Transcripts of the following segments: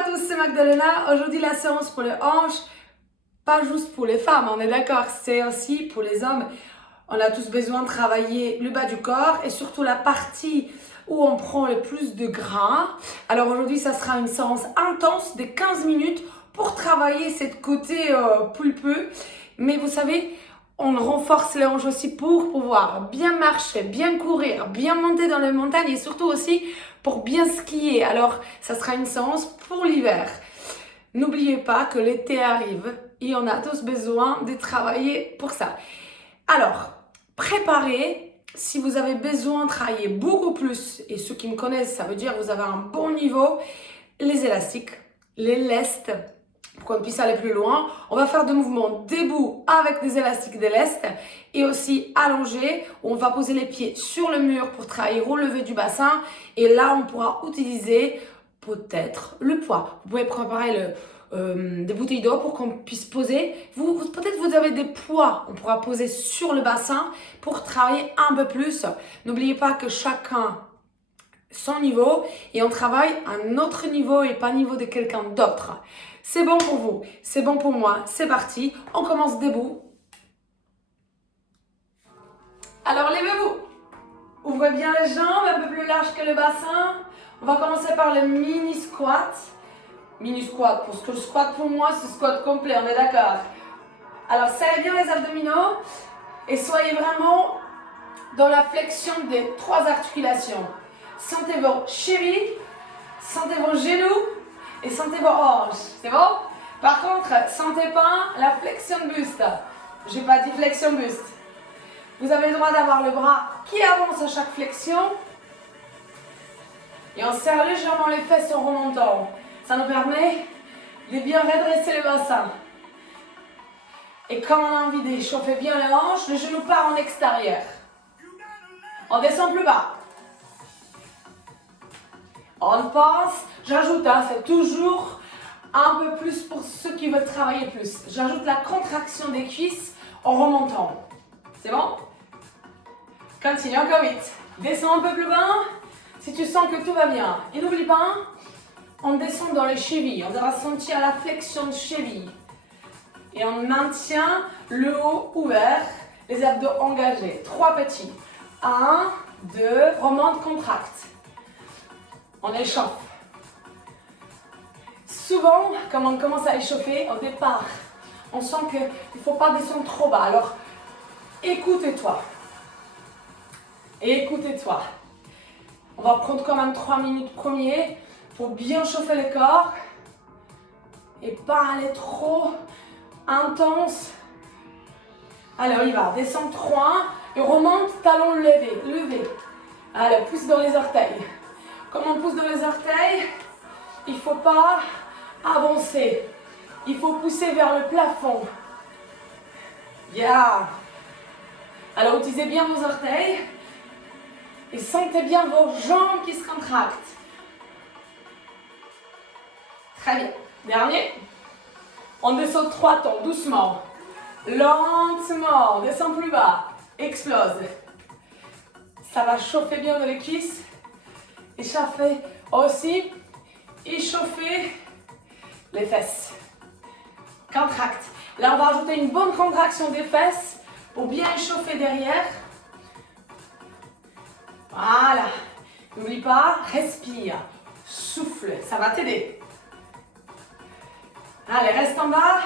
à tous, c'est Magdalena. Aujourd'hui, la séance pour les hanches, pas juste pour les femmes, on est d'accord, c'est aussi pour les hommes. On a tous besoin de travailler le bas du corps et surtout la partie où on prend le plus de gras. Alors aujourd'hui, ça sera une séance intense de 15 minutes pour travailler cette côté pulpeux. Mais vous savez, on renforce les hanches aussi pour pouvoir bien marcher, bien courir, bien monter dans les montagnes et surtout aussi pour bien skier. Alors, ça sera une séance pour l'hiver. N'oubliez pas que l'été arrive et on a tous besoin de travailler pour ça. Alors, préparez, si vous avez besoin de travailler beaucoup plus, et ceux qui me connaissent, ça veut dire que vous avez un bon niveau, les élastiques, les lestes, pour qu'on puisse aller plus loin. On va faire des mouvements debout avec des élastiques de lestes et aussi allongés où on va poser les pieds sur le mur pour travailler relevé du bassin. Et là, on pourra utiliser peut-être le poids. Vous pouvez préparer des bouteilles d'eau pour qu'on puisse poser. Peut-être vous avez des poids, on pourra poser sur le bassin pour travailler un peu plus. N'oubliez pas que chacun son niveau et on travaille à notre niveau et pas au niveau de quelqu'un d'autre. C'est bon pour vous, c'est bon pour moi, c'est parti, on commence debout. Alors levez-vous, ouvrez bien les jambes, un peu plus large que le bassin. On va commencer par le mini squat. Mini squat, parce que le squat pour moi c'est squat complet, on est d'accord. Alors serrez bien les abdominaux et soyez vraiment dans la flexion des trois articulations. Sentez vos chevilles, sentez vos genoux et sentez vos hanches. C'est bon? Par contre, sentez pas la flexion de buste. J'ai pas dit flexion buste. Vous avez le droit d'avoir le bras qui avance à chaque flexion. Et on serre légèrement les fesses en remontant. Ça nous permet de bien redresser le bassin. Et comme on a envie d'échauffer bien les hanches, le genou part en extérieur. On descend plus bas. On passe, j'ajoute, c'est toujours un peu plus pour ceux qui veulent travailler plus. J'ajoute la contraction des cuisses en remontant. C'est bon? Continue encore vite. Descends un peu plus bas si tu sens que tout va bien. Et n'oublie pas, on descend dans les chevilles. On devra sentir la flexion de cheville. Et on maintient le haut ouvert, les abdos engagés. 3 petits. 1, 2, remonte, contracte. On échauffe. Souvent, quand on commence à échauffer, au départ, on sent qu'il ne faut pas descendre trop bas. Alors, écoutez-toi. Écoutez-toi. On va prendre quand même 3 minutes premiers pour bien chauffer le corps et pas aller trop intense. Allez, on y va. Descends 3 et remonte, talon levé. Levé. Allez, pousse dans les orteils. Comme on pousse dans les orteils, il ne faut pas avancer. Il faut pousser vers le plafond. Yeah. Alors, utilisez bien vos orteils et sentez bien vos jambes qui se contractent. Très bien. Dernier. On descend 3 temps, doucement. Lentement. Descend plus bas. Explose. Ça va chauffer bien dans les cuisses. Échauffer aussi, échauffer les fesses. Contracte. Là, on va ajouter une bonne contraction des fesses pour bien échauffer derrière. Voilà. N'oublie pas, respire, souffle, ça va t'aider. Allez, reste en bas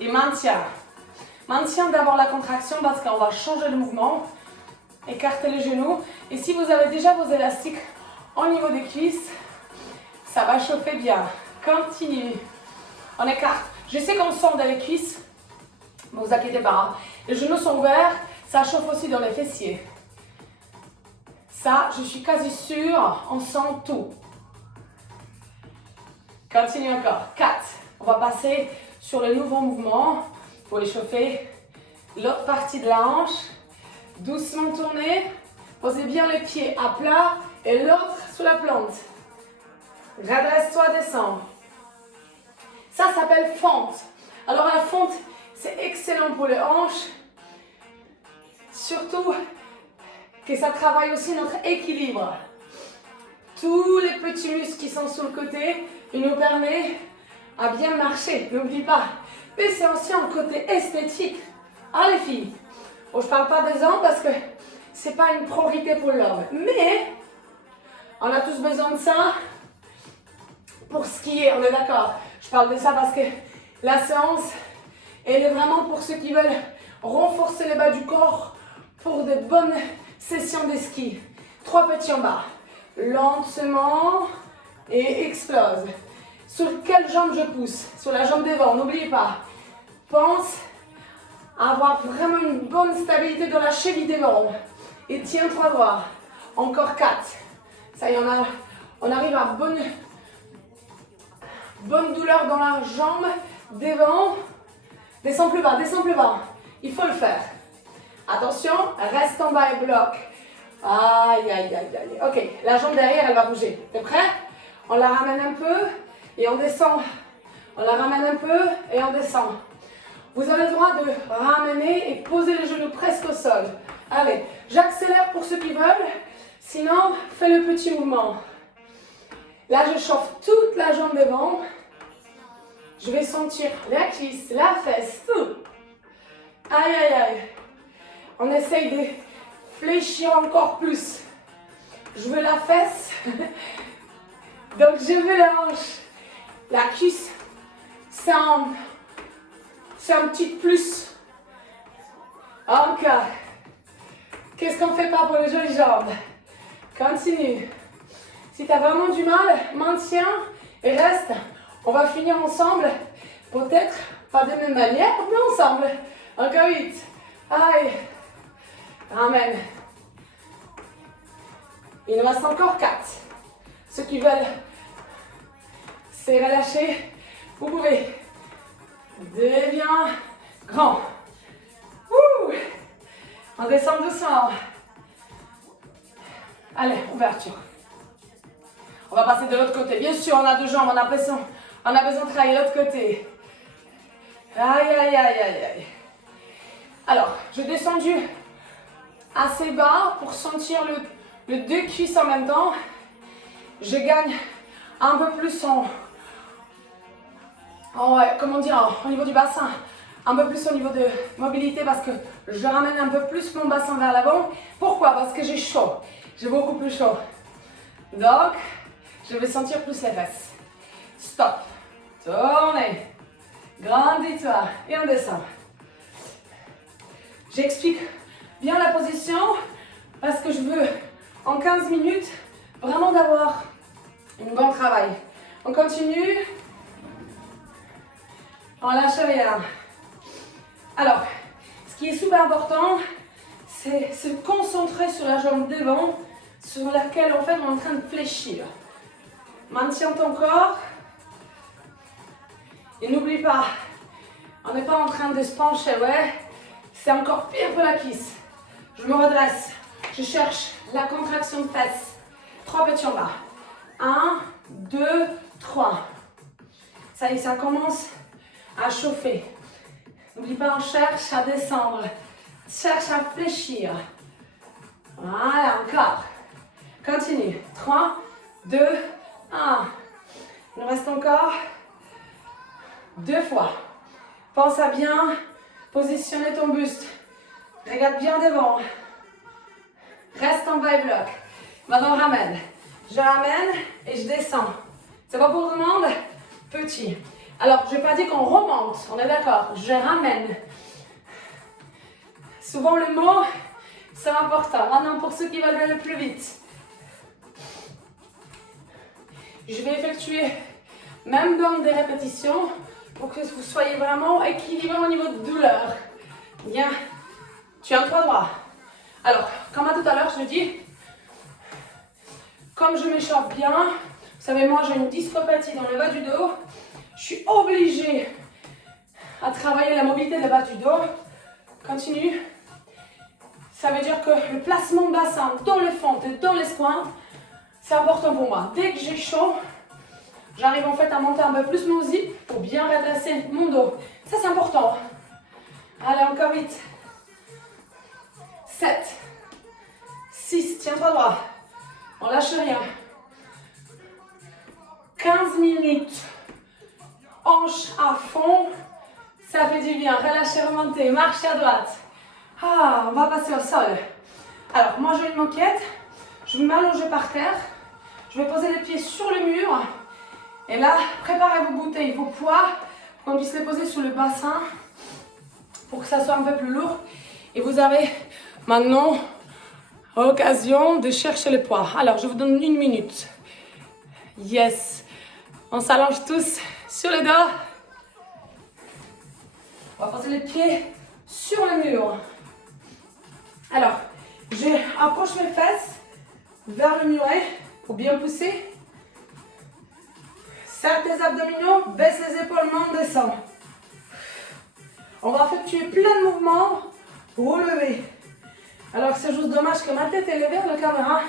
et maintiens. Maintiens d'abord la contraction parce qu'on va changer le mouvement. Écartez les genoux. Et si vous avez déjà vos élastiques au niveau des cuisses, ça va chauffer bien. Continue. On écarte. Je sais qu'on sent dans les cuisses, ne vous inquiétez pas. Hein. Les genoux sont ouverts, ça chauffe aussi dans les fessiers. Ça, je suis quasi sûre, on sent tout. Continue encore. 4. On va passer sur le nouveau mouvement pour échauffer l'autre partie de la hanche. Doucement tournez. Posez bien les pieds à plat et l'autre sous la plante. Redresse-toi, descends. Ça s'appelle fente. Alors la fente, c'est excellent pour les hanches. Surtout que ça travaille aussi notre équilibre. tous les petits muscles qui sont sur le côté. Il nous permet à bien marcher, n'oublie pas. Mais c'est aussi un côté esthétique. Ah les filles, bon, je ne parle pas des hommes parce que ce n'est pas une priorité pour l'homme. Mais on a tous besoin de ça pour skier, on est d'accord. Je parle de ça parce que la séance, elle est vraiment pour ceux qui veulent renforcer le bas du corps pour de bonnes sessions de ski. 3 petits en bas. Lentement et explose. Sur quelle jambe je pousse? Sur la jambe devant, n'oublie pas. Pense à avoir vraiment une bonne stabilité dans la cheville devant. Et tiens-toi droit. Encore 4. Ça y est, on arrive à bonne douleur dans la jambe devant. Descends plus bas, descends plus bas. Il faut le faire. Attention, reste en bas et bloque. Aïe, aïe, aïe, aïe. Ok, la jambe derrière, elle va bouger. T'es prêt? On la ramène un peu et on descend. On la ramène un peu et on descend. Vous avez le droit de ramener et poser les genoux presque au sol. Allez, j'accélère pour ceux qui veulent. Sinon, fais le petit mouvement. Là, je chauffe toute la jambe devant. Je vais sentir la cuisse, la fesse, tout. Aïe, aïe, aïe. On essaye de fléchir encore plus. Je veux la fesse. Donc, je veux la hanche. La cuisse, c'est un petit plus. Encore. Qu'est-ce qu'on fait pas pour les jolies jambes? Continue. Si tu as vraiment du mal, maintiens et reste. On va finir ensemble. Peut-être pas de même manière, mais ensemble. Encore 8. Aïe. Ramène. Il nous reste encore 4. Ceux qui veulent se relâcher, vous pouvez. Deviens grand. Ouh. On descend doucement. Allez, ouverture. On va passer de l'autre côté. Bien sûr, on a 2 jambes, on a besoin de travailler l'autre côté. Aïe, aïe, aïe, aïe, aïe. Alors, je descendu assez bas pour sentir le 2 cuisses en même temps. Je gagne un peu plus au niveau du bassin. Un peu plus au niveau de mobilité parce que je ramène un peu plus mon bassin vers l'avant. Pourquoi? Parce que j'ai chaud. J'ai beaucoup plus chaud. Donc, je vais sentir plus les fesses. Stop. Tournez. Grandis-toi. Et on descend. J'explique bien la position parce que je veux, en 15 minutes, vraiment d'avoir un bon travail. On continue. On lâche rien. Alors, ce qui est super important, c'est se concentrer sur la jambe devant, sur laquelle en fait on est en train de fléchir. Maintiens ton corps. Et n'oublie pas, on n'est pas en train de se pencher, ouais. C'est encore pire pour la cuisse. Je me redresse. Je cherche la contraction de fesses. 3 petits en bas. 1, 2, 3. Ça y est, ça commence à chauffer. N'oublie pas, on cherche à descendre. Cherche à fléchir. Voilà, encore. Continue. 3, 2, 1. Il nous reste encore 2 fois. Pense à bien positionner ton buste. Regarde bien devant. Reste en bas et bloque. Maintenant, ramène. Je ramène et je descends. C'est pas pour tout le monde? Petit. Alors, je ne vais pas dire qu'on remonte. On est d'accord? Je ramène. Souvent, le mot, c'est important. Maintenant, pour ceux qui veulent aller plus vite. Je vais effectuer, même dans des répétitions, pour que vous soyez vraiment équilibré au niveau de douleur. Bien. Tiens-toi droit. Alors, comme à tout à l'heure, je le dis, comme je m'échauffe bien, vous savez, moi j'ai une dystropathie dans le bas du dos, je suis obligée à travailler la mobilité du bas du dos. Continue. Ça veut dire que le placement de bassin dans le fente et dans les squats, c'est important pour moi. Dès que j'ai chaud, j'arrive en fait à monter un peu plus mon zip pour bien redresser mon dos. Ça, c'est important. Allez, encore 8. 7. 6. Tiens-toi droit. On lâche rien. 15 minutes. Hanches à fond. Ça fait du bien. Relâchez, remontez. Marchez à droite. Ah, on va passer au sol. Alors, moi j'ai une moquette. Je vais m'allonger par terre. Je vais poser les pieds sur le mur. Et là, préparez vos bouteilles, vos poids, pour qu'on puisse les poser sur le bassin, pour que ça soit un peu plus lourd. Et vous avez maintenant l'occasion de chercher le poids. Alors, je vous donne 1 minute. Yes. On s'allonge tous sur le dos. On va poser les pieds sur le mur. Alors, je approche mes fesses vers le muret pour bien pousser. Serre tes abdominaux, baisse les épaules, main descend. On va effectuer plein de mouvements, relever. Alors c'est juste dommage que ma tête est élevée vers la caméra,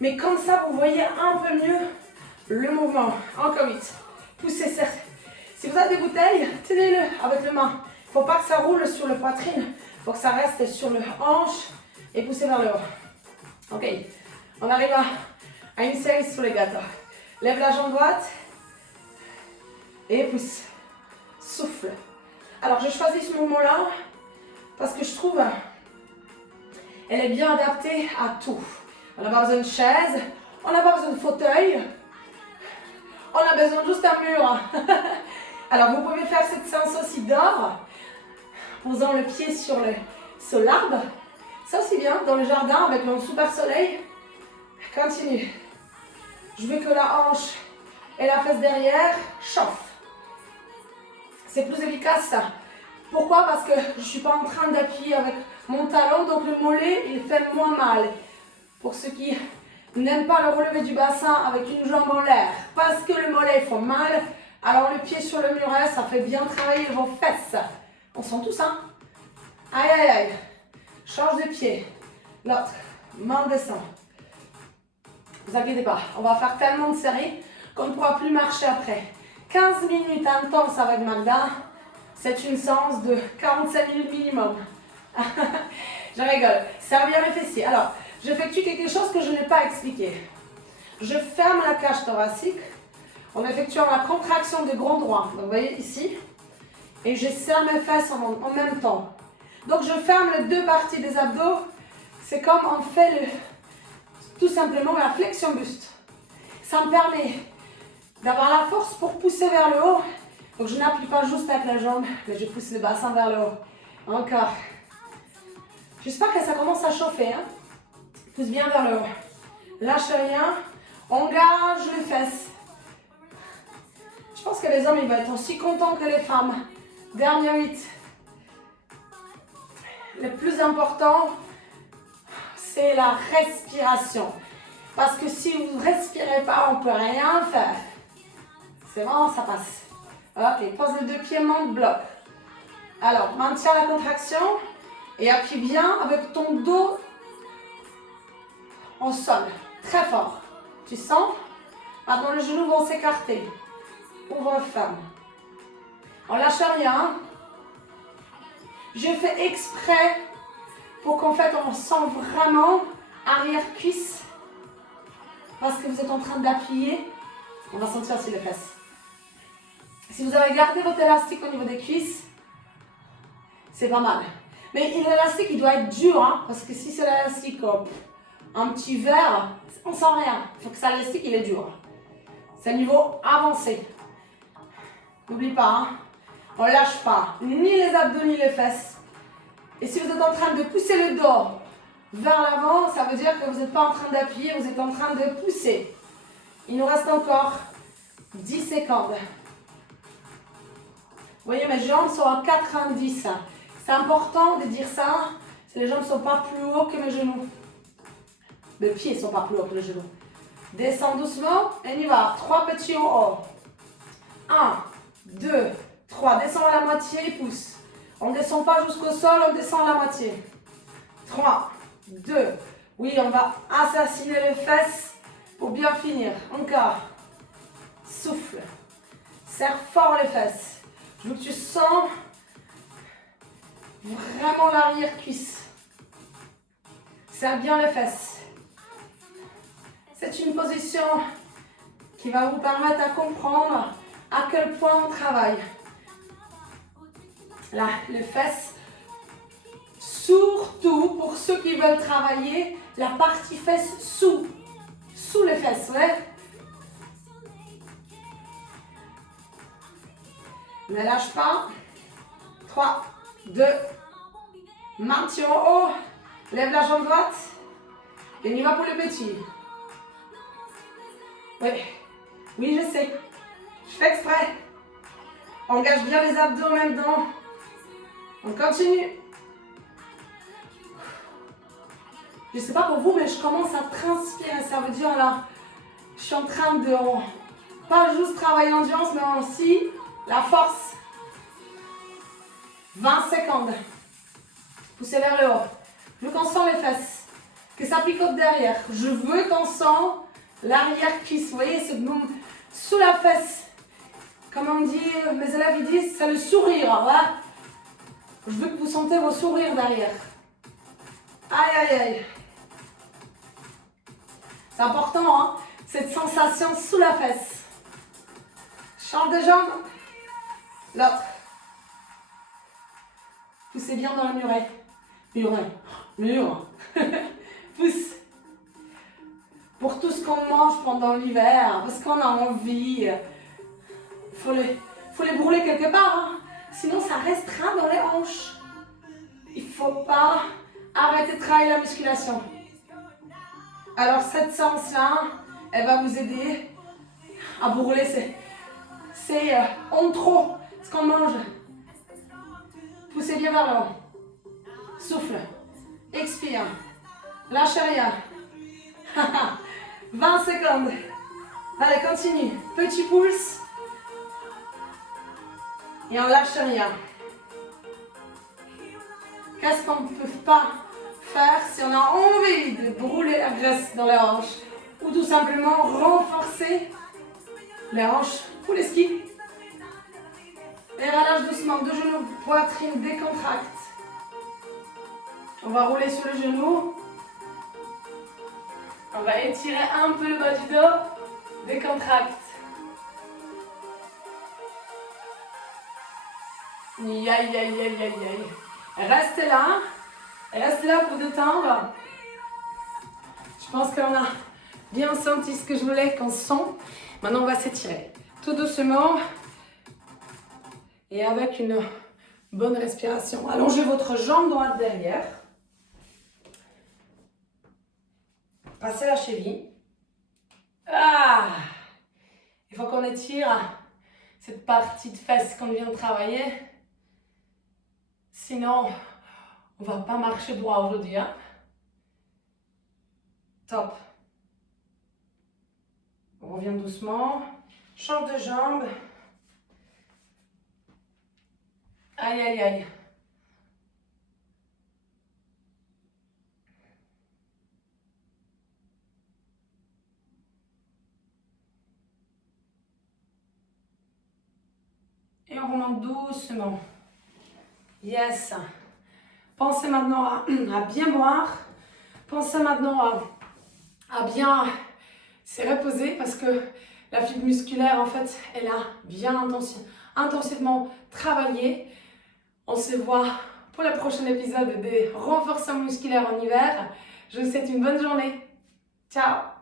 mais comme ça vous voyez un peu mieux le mouvement. Encore vite. Poussez, serre. Si vous avez des bouteilles, tenez-le avec les mains. Il ne faut pas que ça roule sur le poitrine, il faut que ça reste sur le hanche et poussez vers le haut. Ok, on arrive à une série sur les gâteaux. Lève la jambe droite. Et pousse. Souffle. Alors, j'ai choisi ce mouvement-là parce que je trouve elle est bien adaptée à tout. On n'a pas besoin de chaise, on n'a pas besoin de fauteuil, on a besoin juste d'un mur. Alors, vous pouvez faire cette séance aussi dehors, posant le pied sur l'arbre. Ça aussi bien, dans le jardin avec le super soleil. Continue. Je veux que la hanche et la fesse derrière chauffent. C'est plus efficace ça. Pourquoi? Parce que je ne suis pas en train d'appuyer avec mon talon, donc le mollet, il fait moins mal. Pour ceux qui n'aiment pas le relevé du bassin avec une jambe en l'air, parce que le mollet fait mal, alors le pied sur le muret, ça fait bien travailler vos fesses. On sent tout ça. Aïe, aïe, aïe. Change de pied. L'autre, main descend. Ne vous inquiétez pas, on va faire tellement de séries qu'on ne pourra plus marcher après. 15 minutes intenses avec Magda, c'est une séance de 45 minutes minimum. Je rigole, serre bien les fessiers. Alors, j'effectue quelque chose que je n'ai pas expliqué. Je ferme la cage thoracique en effectuant la contraction du grand droit. Donc, vous voyez ici, et je serre mes fesses en même temps. Donc, je ferme les deux parties des abdos. C'est comme on fait tout simplement la flexion buste. Ça me permet d'avoir la force pour pousser vers le haut. Donc je n'appuie pas juste avec la jambe, mais je pousse le bassin vers le haut. Encore. J'espère que ça commence à chauffer. Hein. Pousse bien vers le haut. Lâche rien. Engage les fesses. Je pense que les hommes ils vont être aussi contents que les femmes. Dernière 8. Le plus important, c'est la respiration. Parce que si vous ne respirez pas, on ne peut rien faire. C'est bon, ça passe. Ok, pose les deux pieds, monte, bloc. Alors, maintiens la contraction et appuie bien avec ton dos au sol, très fort. Tu sens? Maintenant, les genoux vont s'écarter. Ouvre, ferme. On lâche rien. Je fais exprès pour qu'en fait, on sent vraiment arrière-cuisse parce que vous êtes en train d'appuyer. On va sentir aussi les fesses. Si vous avez gardé votre élastique au niveau des cuisses, c'est pas mal. Mais l'élastique, il doit être dur, hein, parce que si c'est l'élastique un petit verre, on sent rien. Il faut que ça l'élastique, il est dur. C'est niveau avancé. N'oublie pas, hein, on ne lâche pas, ni les abdos, ni les fesses. Et si vous êtes en train de pousser le dos vers l'avant, ça veut dire que vous n'êtes pas en train d'appuyer, vous êtes en train de pousser. Il nous reste encore 10 secondes. Vous voyez, mes jambes sont à 90. C'est important de dire ça. Les jambes ne sont pas plus hauts que mes genoux. Les pieds ne sont pas plus hauts que les genoux. Descends doucement et on y va. 3 petits en haut. 1, 2, 3. Descends à la moitié et pousse. On ne descend pas jusqu'au sol, on descend à la moitié. 3, 2. Oui, on va assassiner les fesses pour bien finir. Encore. Souffle. Serre fort les fesses. Je veux que tu sens vraiment l'arrière-cuisse. Serre bien les fesses. C'est une position qui qui va vous permettre à comprendre à quel point on travaille. Là, les fesses. Surtout pour ceux qui veulent travailler la partie fesses sous les fesses, ouais. Ne lâche pas. 3, 2, maintien en haut. Lève la jambe droite. Et on y va pour le petit. Oui, oui, je sais. Je fais exprès. Engage bien les abdos en même temps. On continue. Je ne sais pas pour vous, mais je commence à transpirer. Ça veut dire là, je suis en train de pas juste travailler l'endurance, mais aussi la force. 20 secondes. Poussez vers le haut. Je veux qu'on sent les fesses. Que ça picote derrière. Je veux qu'on sent l'arrière cuisse. Vous voyez, c'est sous la fesse. Comme on dit, mes élèves ils disent, c'est le sourire. Voilà. Je veux que vous sentez vos sourires derrière. Aïe, aïe, aïe. C'est important, hein, cette sensation sous la fesse. Change de jambe. L'autre. Poussez bien dans la murée. Mur. Pousse. Pour tout ce qu'on mange pendant l'hiver, parce qu'on a envie. Faut les brûler quelque part, hein. Sinon ça restera dans les hanches. Il ne faut pas arrêter de travailler la musculation. Alors cette séance-là, elle va vous aider à brûler c'est en trop ce qu'on mange. Poussez bien vers le haut. Souffle. Expire. Lâchez rien. 20 secondes. Allez, continue. Petit pouce. Et on lâche rien. Qu'est-ce qu'on ne peut pas faire si on a envie de brûler la graisse dans les hanches ou tout simplement renforcer les hanches ou les skis. Et relâche doucement, deux genoux, poitrine décontracte. On va rouler sur le genou. On va étirer un peu le bas du dos, décontracte. Aïe, aïe, aïe, aïe, aïe. Restez là pour détendre. Je pense qu'on a bien senti ce que je voulais qu'on sent. Maintenant, on va s'étirer tout doucement et avec une bonne respiration. Allongez votre jambe droite derrière. Passez la cheville. Ah! Il faut qu'on étire cette partie de fesse qu'on vient de travailler. Sinon, on ne va pas marcher droit aujourd'hui. Hein? Top. On revient doucement. Change de jambe. Aïe, aïe, aïe. Et on remonte doucement. Yes. Pensez maintenant à bien boire. Pensez maintenant à bien se reposer parce que la fibre musculaire, en fait, elle a bien intensivement travaillé. On se voit pour le prochain épisode des renforcements musculaires en hiver. Je vous souhaite une bonne journée. Ciao!